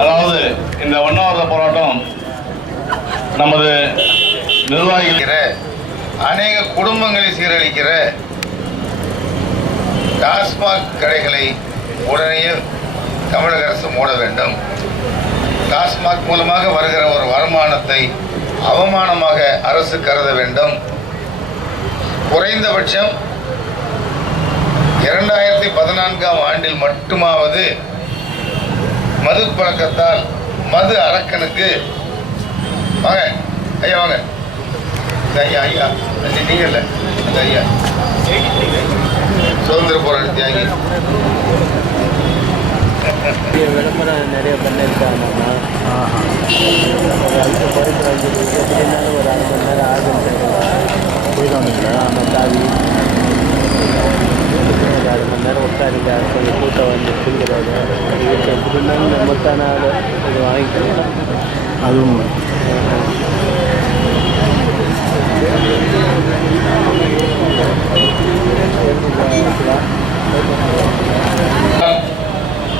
அதாவது இந்த உண்ணாவிரத போராட்டம் நமது நிர்வாகிகள் அநேக குடும்பங்களை சீரழிக்கிற டாஸ்மாக் கடைகளை உடனே தமிழக அரசு மூட வேண்டும். டாஸ்மாக் மூலமாக வருகிற ஒரு வருமானத்தை அவமானமாக அரசு கருத வேண்டும். குறைந்தபட்சம் 2014ஆம் ஆண்டில் மட்டுமாவது மது பழக்கத்தால் மது அரக்கனுக்கு வாங்க ஐயா வாங்க ஐயா ஐயா நீங்க இல்லை அந்த ஐயா சுதந்திர போராட்ட தியாகி விளம்பரம் நிறைய பண்ணியிருக்காங்கன்னா ஒரு 1/2 மணி நேரம் ஆகும் போயிடுவாங்க. அந்த தாவி ஒரு 1/2 மணி நேரம் உட்காருங்க, கொஞ்சம் கூட்டம் வந்து தூங்குறாங்க. வீட்டில் எப்படி இருந்தாலும் நம்மக்கான இது வாங்கிக்கலாம். அதுவும்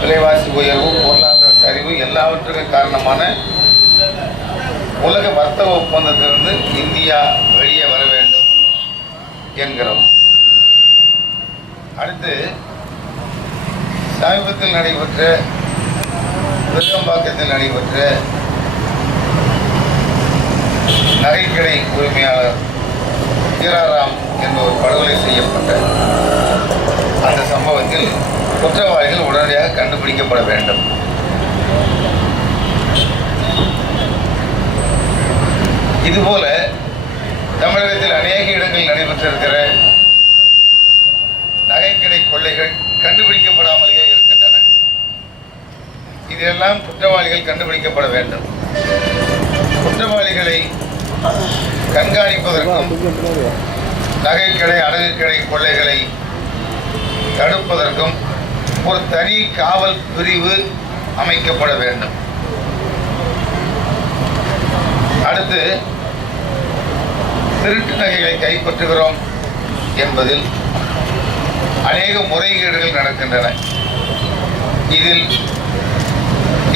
விலைவாசி உயர்வு, பொருளாதார சரிவு எல்லாவற்றுக்கும் காரணமான உலக வர்த்தக ஒப்பந்தத்திலிருந்து இந்தியா வெளியே வர வேண்டும் என்கிறோம். அடுத்து சமீபத்தில் நடைபெற்ற விருகம்பாக்கத்தில் நடைபெற்ற நகைக்கடை உரிமையாளர் ஹீராராம் என்பவர் படுகொலை செய்யப்பட்ட அந்த சம்பவத்தில் குற்றவாளிகள் உடனடியாக கண்டுபிடிக்கப்பட வேண்டும். இதுபோல தமிழகத்தில் அநேக இடங்களில் நடைபெற்றிருக்கிற நகைக்கடை கொள்ளைகள் கண்டுபிடிக்கப்படாமலேயே இருக்கின்றன. இதெல்லாம் குற்றவாளிகள் கண்டுபிடிக்கப்பட வேண்டும். குற்றவாளிகளை கண்காணிப்பதற்கும் நகைக்கடை அடகுக்கடை கொள்ளைகளை தடுப்பதற்கும் ஒரு தனி காவல் பிரிவு அமைக்கப்பட வேண்டும். அடுத்து திருட்டு நகைகளை கைப்பற்றுகிறோம் என்பதில் அநேக முறைகேடுகள் நடக்கின்றன.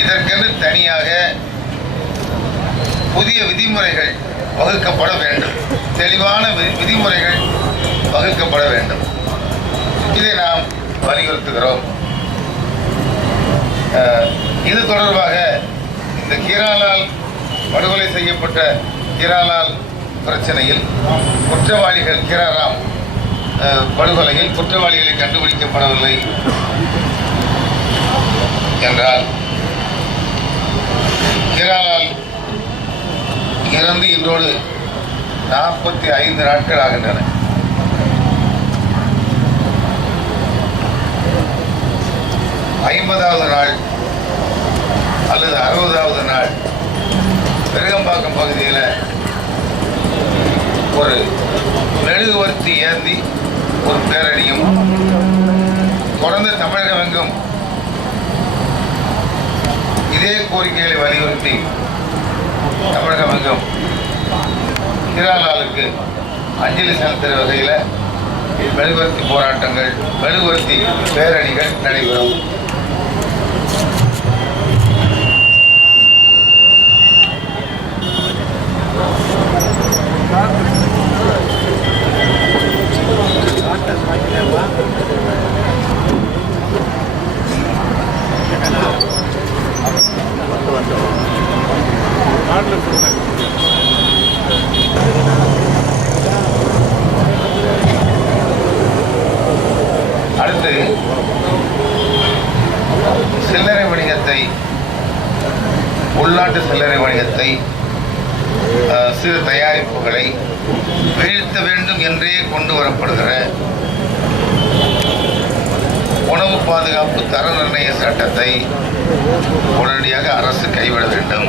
இதற்கென்று தனியாக புதிய விதிமுறைகள் வகுக்கப்பட வேண்டும். தெளிவான விதிமுறைகள் வகுக்கப்பட வேண்டும். இதை நாம் வலியுறுத்துகிறோம். இது தொடர்பாக இந்த ஹீராலால் படுகொலை செய்யப்பட்ட ஹீராலால் பிரச்சனையில் குற்றவாளிகள் ஹீராராம் படுகொலையில் குற்றவாளிகளை கண்டுபிடிக்கப்படவில்லை என்றால் ஹீராலால் இறந்து இன்றோடு 45 நாட்கள் ஆகின்றன. ஐம்பதாவது நாள் அல்லது 60வது நாள் விருகம்பாக்கம் பகுதியில் ஒரு மெழுகுவர்த்தி ஏந்தி ஒரு பேரணியும் தொடர்ந்து தமிழகம் எங்கும் இதே கோரிக்கைகளை வலியுறுத்தி தமிழகம் எங்கும் ஹீராலாலுக்கு அஞ்சலி செலுத்துகிற வகையில் மெழுகுவர்த்தி போராட்டங்கள், மெழுகுவர்த்தி பேரணிகள் நடைபெறும். அடுத்து சில்லறை வணிகத்தை, உள்நாட்டு சில்லறை வணிகத்தை, சிறு தயாரிப்புகளை வீழ்த்த வேண்டும் என்றே கொண்டு வரப்படுகிற உணவு பாதுகாப்பு தர நிர்ணய சட்டத்தை உடனடியாக அரசு கைவிட வேண்டும்.